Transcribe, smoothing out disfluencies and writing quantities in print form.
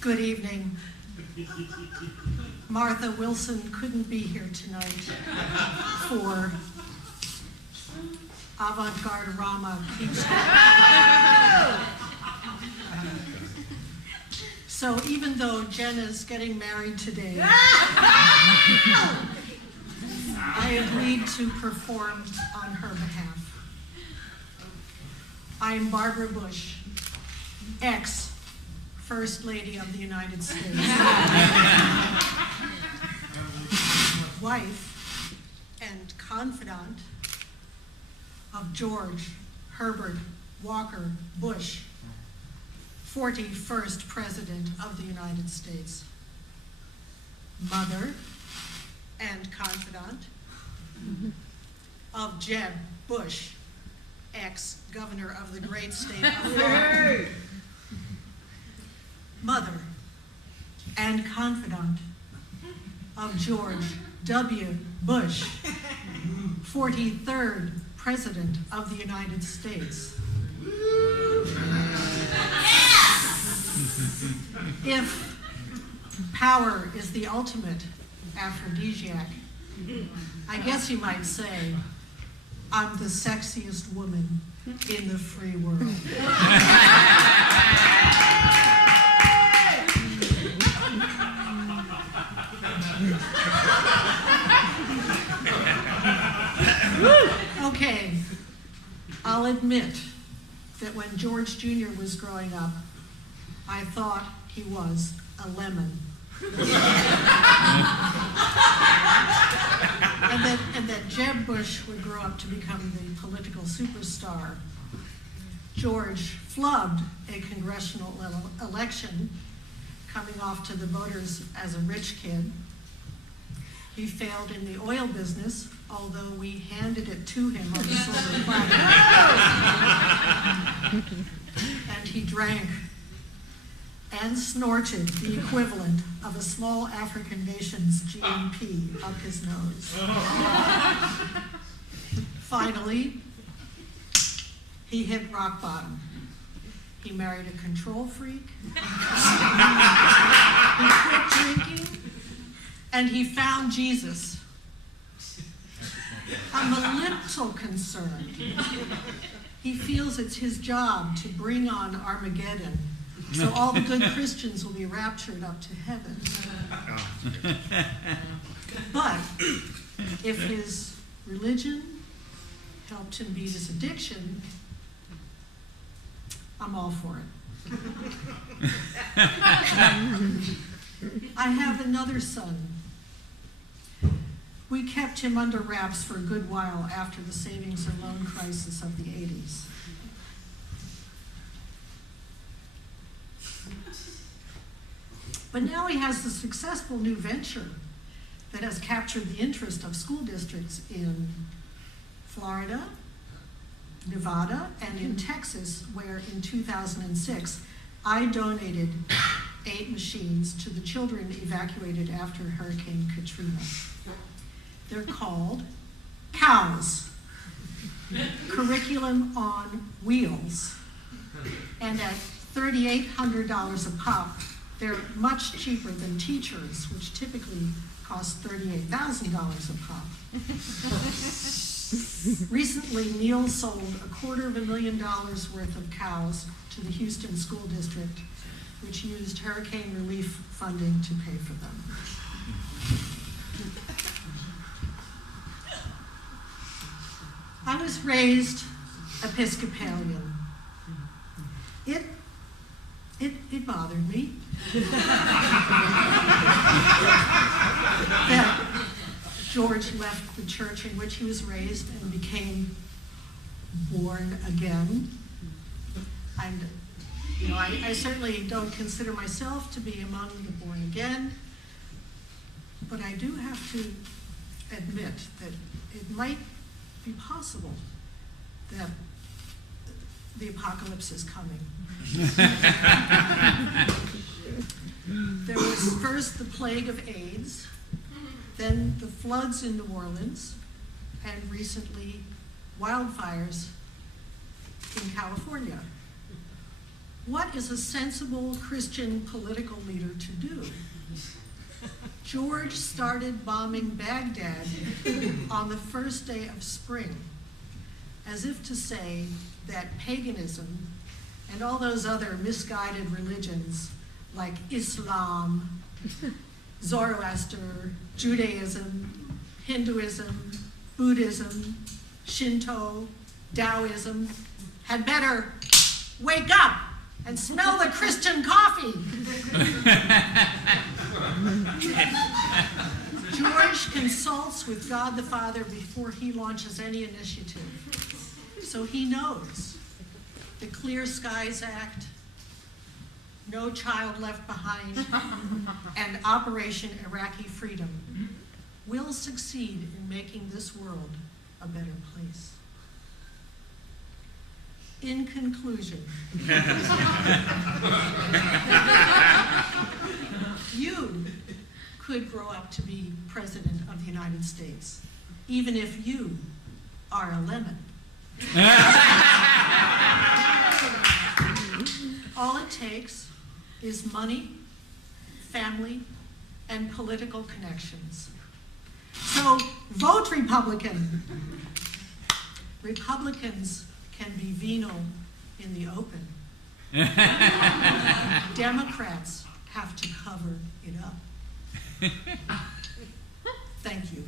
Good evening. Martha Wilson couldn't be here tonight for Avant-Garde Rama So even though Jenna's getting married today, I agreed to perform on her behalf. I'm Barbara Bush, ex-First Lady of the United States, wife and confidant of George Herbert Walker Bush, 41st President of the United States, mother and confidant of Jeb Bush, ex-governor of the great state of Florida, mother and confidant of George W. Bush, 43rd President of the United States. If power is the ultimate aphrodisiac, I guess you might say I'm the sexiest woman in the free world. Okay, I'll admit that when George Jr. was growing up, I thought he was a lemon. and that Jeb Bush would grow up to become the political superstar. George flubbed a congressional election, coming off to the voters as a rich kid. He failed in the oil business, although we handed it to him on a silver platter. And he drank and snorted the equivalent of a small African nation's GNP up his nose. Finally, he hit rock bottom. He married a control freak. He quit drinking, and he found Jesus. I'm a little concerned. He feels it's his job to bring on Armageddon, so all the good Christians will be raptured up to heaven. But if his religion helped him beat his addiction, I'm all for it. I have another son. We kept him under wraps for a good while after the savings and loan crisis of the 80s. But now he has a successful new venture that has captured the interest of school districts in Florida, Nevada, and in Texas, where in 2006, I donated 8 machines to the children evacuated after Hurricane Katrina. They're called COWS, Curriculum on Wheels. And at $3,800 a pop, they're much cheaper than teachers, which typically cost $38,000 a pop. Recently, Neil sold $250,000 worth of cows to the Houston School District, which used hurricane relief funding to pay for them. I was raised Episcopalian. It bothered me that George left the church in which he was raised and became born again. And I certainly don't consider myself to be among the born again, but I do have to admit that it might be possible that the apocalypse is coming. There was first the plague of AIDS, then the floods in New Orleans, and recently wildfires in California. What is a sensible Christian political leader to do? George started bombing Baghdad on the first day of spring, as if to say that paganism and all those other misguided religions like Islam, Zoroaster, Judaism, Hinduism, Buddhism, Shinto, Taoism had better wake up and smell the Christian coffee. George consults with God the Father before he launches any initiative. So he knows the Clear Skies Act, No Child Left Behind, and Operation Iraqi Freedom will succeed in making this world a better place. In conclusion, you could grow up to be President of the United States, even if you are a lemon. All it takes is money, family, and political connections. So vote Republican. Republicans can be venal in the open. Democrats have to cover it up. Thank you.